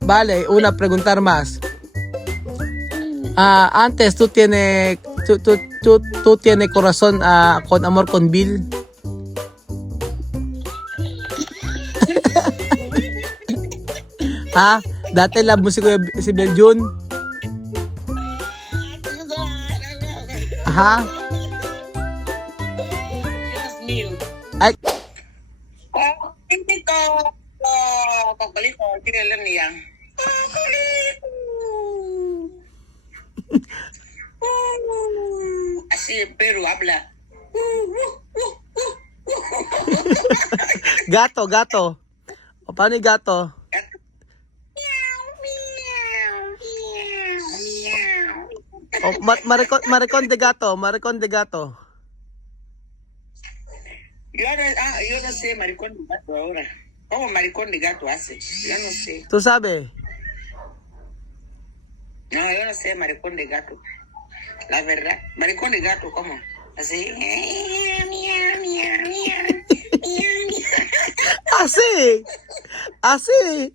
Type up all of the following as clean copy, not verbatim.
Vale, una preguntar más. Antes tú tienes corazón con amor con Bill. Ha? Dati love mo si Bill Jun? Ha? Dios mío. Ay, Hindi ko pagbalik ko, kinilan niya. Así, pero habla. gato. O paano yung gato? O, maricon de gato. Yo no sé maricón de gato ahora. ¿Cómo maricón de gato hace? Yo no sé. ¿Tú sabes? No, yo no sé maricón de gato. La verdad. Maricón de gato, ¿cómo? Así. Así.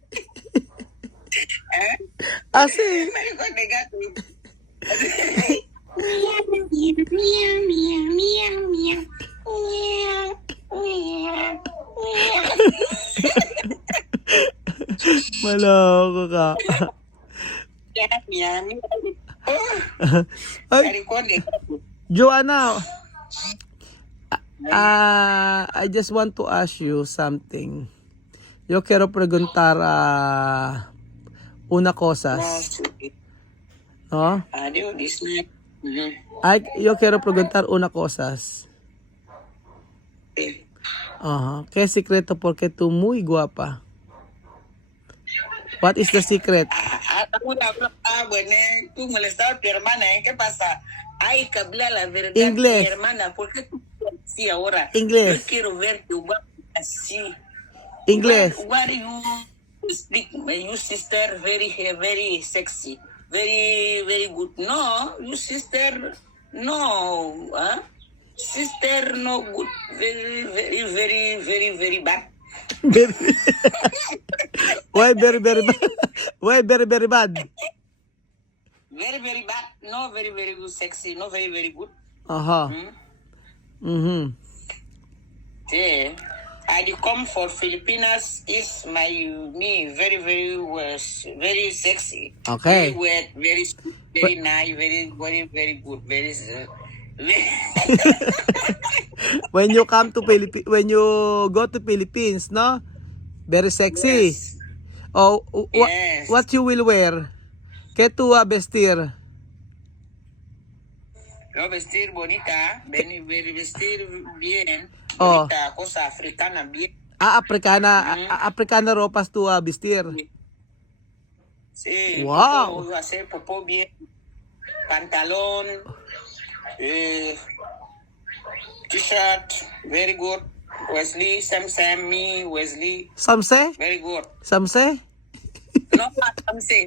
Así. Maricón de gato. Maloko ka. Ay, Maricón de gato. Joanna, I just want to ask you something. Yo quiero preguntar una No, cosas, stupid. ¿no? Adiós, Disney. Ay, yo quiero preguntar una cosas. Ajá. ¿Qué secreto? Porque tú muy guapa. What is the secret? Bueno, tú molestado a tu hermana, ¿eh? ¿Qué pasa? Ay, que habla la verdad, Inglés. mi hermana, ¿por qué tú así ahora? Inglés. Yo quiero verte guapa así. Inglés. What you speak, you sister, very sexy, very good. No, you sister, no, huh? Sister, no good, very bad. Why very bad? Why very bad? Very bad. No, very good, sexy. No, very good. Aha. Mhm. Yeah. I come for Filipinas is me very sexy. Okay. Very wet, very sweet, very nice, very good, very. When you come to when you go to Philippines, no? Very sexy. Yes. Oh, Yes. what you will wear? ¿Qué tú vas a vestir? Yo vestir bonita, vestir bien, Oh. bonita, cosa africana bien. Africana ropas tú a vestir. Sí. Wow. Puedo hacer popó bien, pantalón, t-shirt, very good. Wesley, Sam, me, Wesley, Samse? very good. Samse? No, Samse.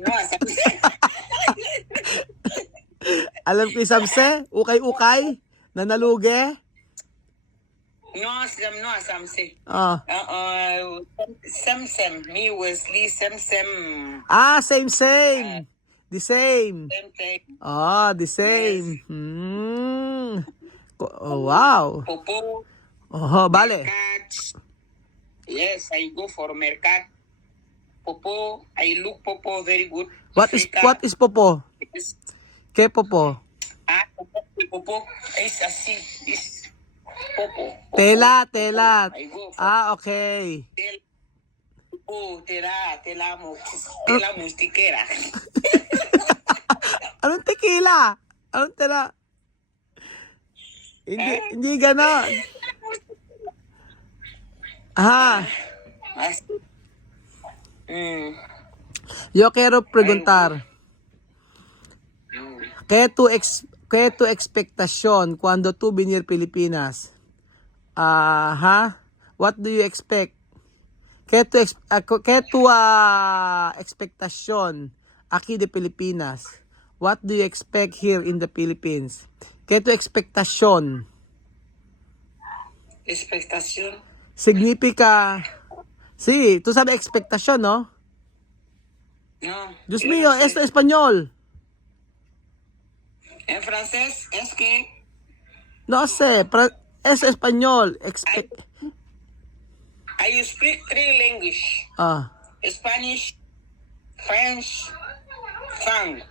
Alam ko yung Samse? Ukay-ukay? Nanaluge? No, Samse. Ah. Sam, me, Wesley, Sam. Same. The same. Same thing. Ah, the same. Oh, wow. Popo. Oh, vale. Mercat. Yes, I go for Mercat. Popo, I look Popo very good. What is popo? Yes. ¿Qué popo? Popo is así, is Popo. Tela. I go for Okay. tela mustiquera. Anong tequila? Anong tela? Hindi ganon. Ah, yo quiero preguntar. ¿Qué tu expectación cuando tú venir Pilipinas? What do you expect? ¿Qué tu expectación aquí de Pilipinas? What do you expect here in the Philippines? ¿Qué tu expectación? Expectación. Significa, sí, tú sabes expectación, ¿no? No. Dios yo mío, no sé. esto es español. En francés es que No sé, es español. I speak three language. Ah, Spanish, French, Fang.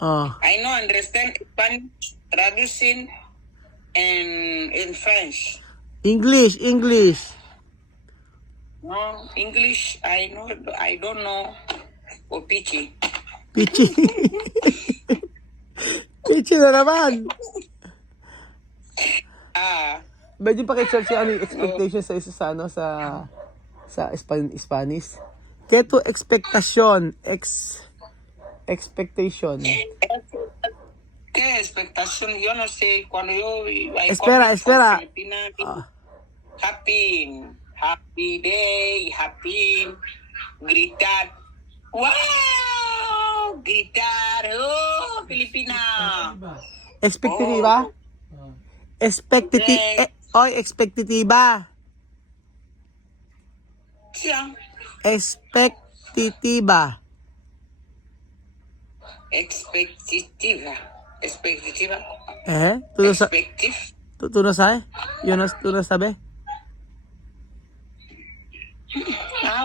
ah. I know understand Spanish traducing in French. English. No, English I don't know. O pichi. Pichi. Pichi na naman. Medyo pakisearch siya ano yung expectation sa isa sa ano sa Spanish. ¿Qué tu expectación? Expectation. ¿Qué expectación? Yo no sé. Cuando yo Espera. Filipinas, Ah, happy day, happy, gritar, wow, gritar, oh, Filipina. expectativa? Expectativa. Siya. Expectativa. Expectativa. ¿Tú no, Expective. tú no sabes? ¿Tú no sabes?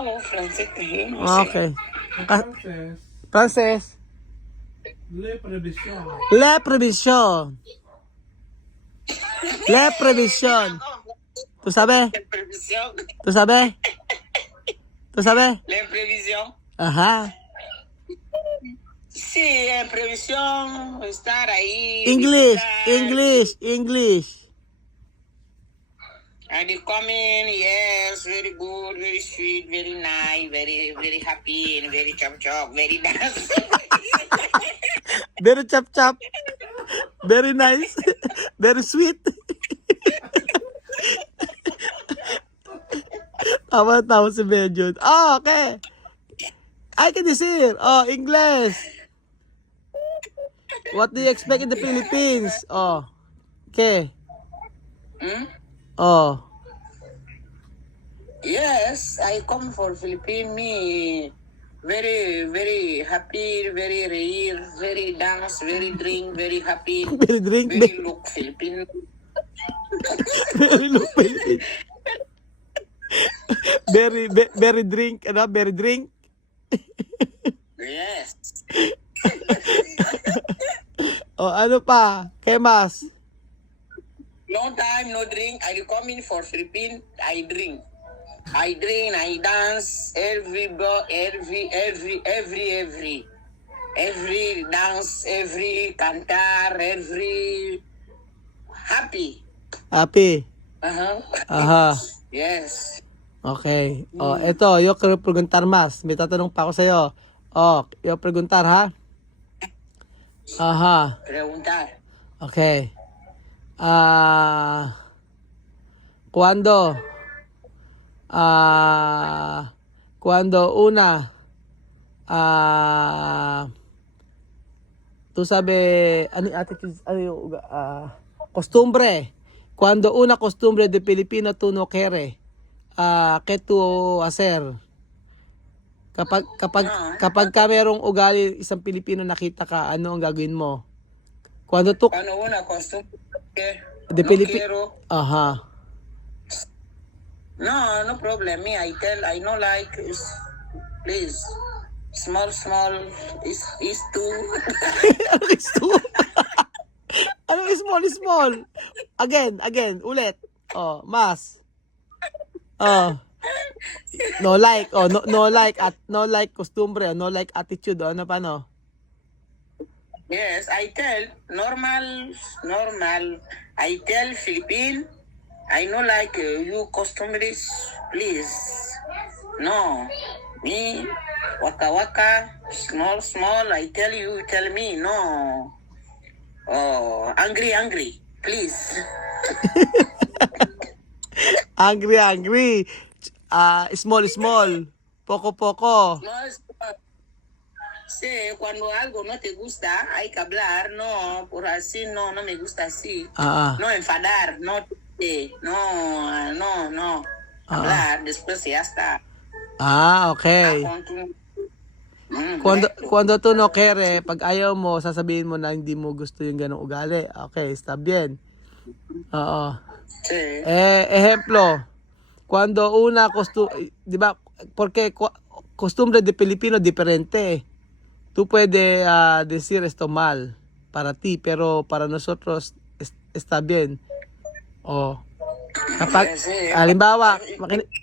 Oh, francés, yo no Ah, sé. okay. Entonces, Francés. le previsión. La previsión. La previsión. ¿Tú sabes? La previsión. ¿Tú sabes? ¿Tú sabes? La previsión. Ajá. Sí, en previsión, estar ahí. English. visitar. And they coming, yes, very good, very sweet, very nice, very, very happy, and very chop, very nice. Very chap. Very nice. Very sweet. Tawa si Benjun. Oh, okay. I can decir. Oh, English. What do you expect in the Philippines? Oh. Okay. Oh. Yes, I come for Philippines, me very, very happy, very real, very dance, very drink, very happy, Very drink. very look Philippine. Very look Philippines. Very drink. Ano? Very drink. Yes. Oh, ano pa? ¿Qué más? Long time no drink. I come in for Philippines. I drink, I dance. Every dance, every cantar, every happy. Happy. Aha. Yes. Okay. Oh, eto, yo quiero preguntar más. May tatanong pa ako sa'yo. Oh, yo preguntar, ha? Aha. Preguntar. Okay. Cuando una tú sabes ano yung attitude ano yung costumbre cuando una costumbre de Pilipino tú no quiere ¿qué tú hacer kapag ka merong ugali isang Pilipino nakita ka ano ang gagawin mo cuando una costumbre que de no Pilipino quiero. aha No problem. Me, I know like, please, small, is too. Ano is two? Ano is small? Again, ulit. Oh, mas. Oh. No like, no like costumbre, no like attitude, ano pa no? Yes, I tell, normal. I tell Philippine, I know like you customaries, please. No, me, waka, small, I tell you, tell me, no. Oh, angry, please. Angry. Small. Poco. No, sí, cuando algo no te gusta, hay que hablar, no, por así no me gusta así. No enfadar, no, hablar, después ya está. Okay. Cuando tú no quieres, pag ayaw mo, sasabihin mo na hindi mo gusto yung ganong ugali. Okay, está bien. Oo. Sí. Ejemplo, cuando una costumbre, di ba, porque costumbre de Pilipino diferente. Tú puedes decir esto mal para ti, pero para nosotros está bien. Oh. Kapag, halimbawa,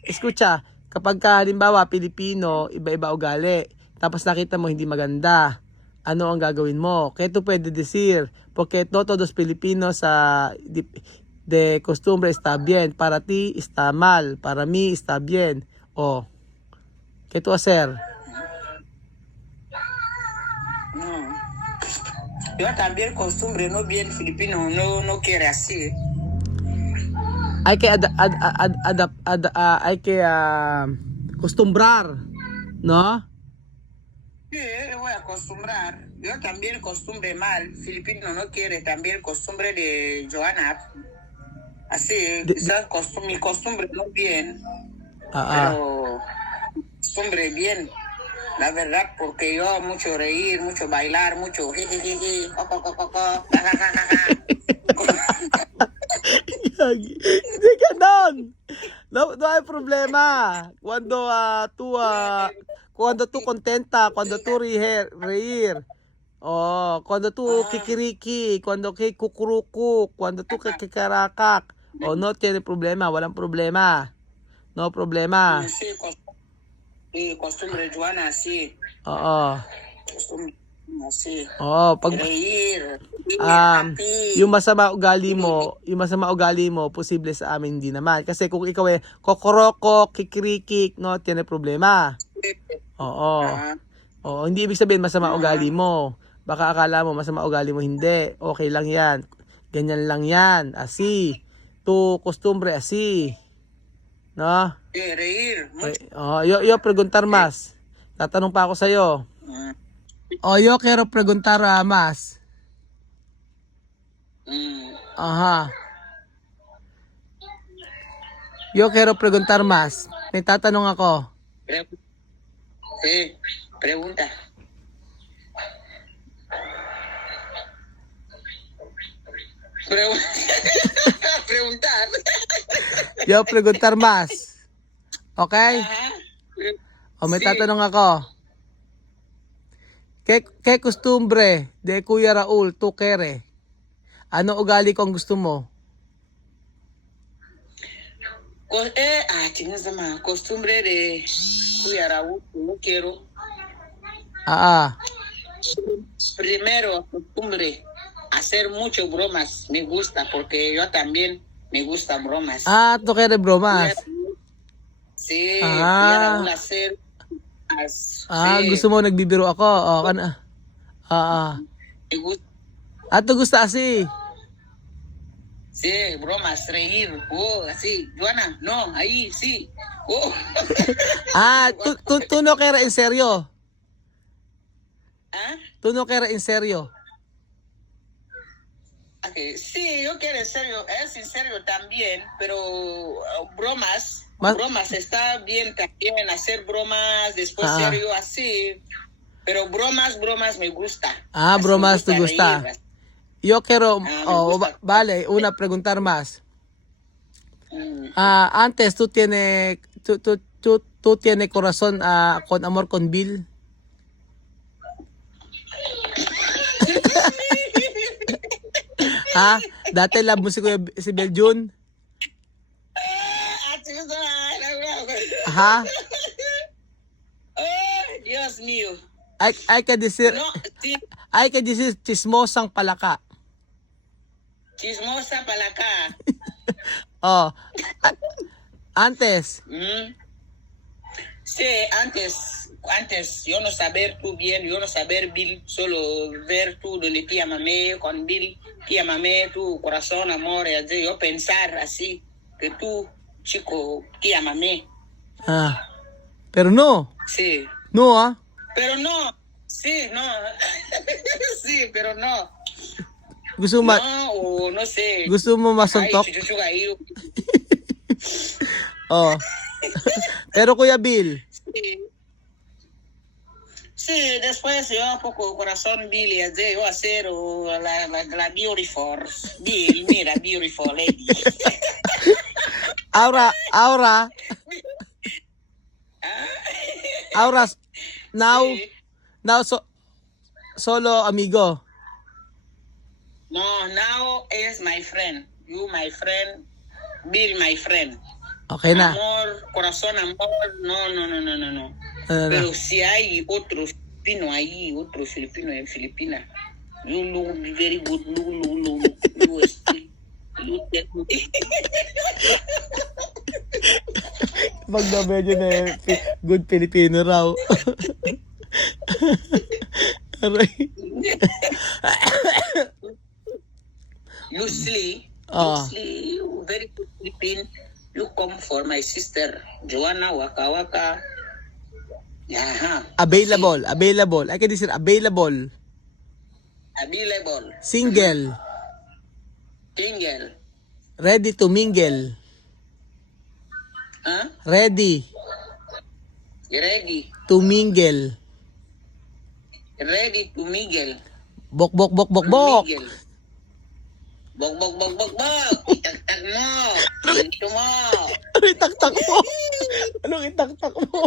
escucha, kapag halimbawa, Pilipino, iba-iba ugali, tapos nakita mo hindi maganda, ano ang gagawin mo? Kaya tú puedes decir, porque no todos Filipinos de costumbre está bien, para ti está mal, para mí está bien. O, ¿qué tú hacer? No. Yo también costumbre no bien filipino, no quiere así. Hay que hay que acostumbrar, ¿no? Sí, voy a acostumbrar. Yo también costumbre mal. Filipino no quiere también costumbre de Joana. Así, mi costumbre no bien, pero costumbre bien. La verdad, porque yo mucho reír, mucho bailar, mucho jijiji, Hindi ganon. No hay problema. Cuando tú contenta, cuando tú reír. Oh, cuando tú kikiriki, cuando kay kukuruku, cuando tú kikarakak. Oh, no tiene problema, walang problema. No problema. Sí, costumbre Joana así. Oo. Costumbre así. Oh, pag reír, happy. yung masama ugali mo, posible sa amin hindi naman. Kasi kung ikaw kokoroko, kikirikik, no, tiene problema. Oo. Oo, hindi ibig sabihin masama ugali mo. Baka akala mo masama ugali mo, hindi. Okay lang yan. Ganyan lang yan. Así. Tu costumbre así. No? Reír. Yo preguntar más. Tatanong pa ako sa'yo. Yo quiero preguntar más. Ajá. Yo quiero preguntar más. May tatanong ako. Sí, pregunta. Preguntar. Yo preguntar más. Okay? O may Sí. tatanong ako. ¿Qué costumbre de Kuya Raul tú quieres? Ano ugali ko ang gusto mo? Tienes más costumbre de Kuya Raúl, no quiero. Primero, costumbre, hacer mucho bromas, me gusta, porque yo también me gusta bromas. Tú quieres bromas? Sí, Kuya Raúl hacer... sí, Gusto mo nagbibiro ako? me gusta. Tú gusto así? Sí, bromas, reír, así, Joana, no, ahí, sí, tú no quieres en serio? ¿Ah? Tú no quieres en serio? Okay. Sí, yo quiero en serio, es en serio también, pero bromas está bien también, hacer bromas, después serio, así, pero bromas me gusta. Así Bromas te gusta. Reír. Yo quiero, vale, una preguntar más. Antes tú tienes corazón con amor con Bill. Dati love mo si Bill June? Dios mío. Hay que decir, No, sí, hay que decir chismosang palaka. chismosa para acá. Antes. Sí, antes yo no saber tú bien, yo no saber Bill, solo ver tú donde tía mamé con Bill, tía mamé, tu corazón, amor, y así, yo pensar así, que tú, chico, tía mamé. Pero no. Sí. No, Pero no, sí, no. Sí, pero no. Gusto mo No, o no sé. Gusto mo masuntok? Ay, chuchuga ahí. Pero Kuya Bill, Sí. Sí, después yo poco corazón Billy, yo hacer la beautiful. Bill, mira, beautiful lady. Aura, now, Sí. solo amigo. No, now is my friend. You my friend. Bill my friend. Okay na. Amor, corazón, amor. No. Ano na? Pero si hay otro filipino ahí, otro filipino en Filipina, you look very good. You still, you tell me. Pag medyo na good Filipino raw. Aray. Usually, you very good Philippine. You come for my sister, Joanna Waka. Yeah. Available. I can say available. Available. Single. Single. Ready to mingle. Huh? Ready You ready? to mingle. Ready to Miguel. Bok. Miguel. Bok. Itagtag mo. Ito mo. Ano itaktak mo? Anong itaktak mo?